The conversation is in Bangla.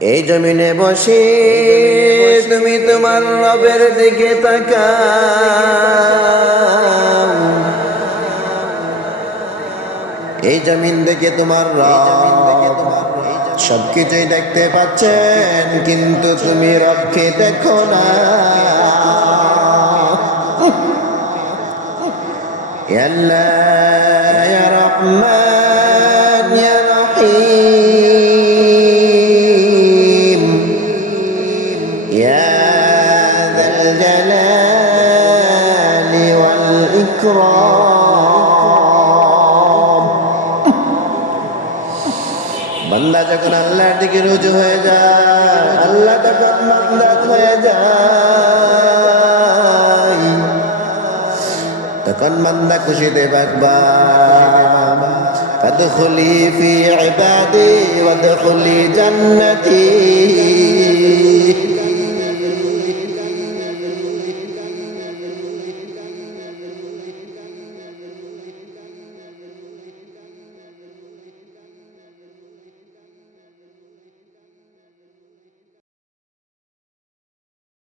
এই জমিনে বসে তুমি তোমার রবের দিকে তাকাও। এই জমিন থেকে তোমার রব সবকিছুই দেখতে পাচ্ছেন, কিন্তু তুমি রবকে দেখো না। ইয়া আল্লাহ ইয়া রহমান ইয়া রহিম ইয়া যাল জালালি ওয়াল ইকরাম। বান্দা যখন আল্লাহর দিকে রুজু হয়ে যায়, আল্লাহ তখন বান্দা হয়ে যায়, তখন বান্দা খুশিতে বাঁচবা। ফাদখুলি ফি ইবাদি ওয়াদখুলি জান্নাতি।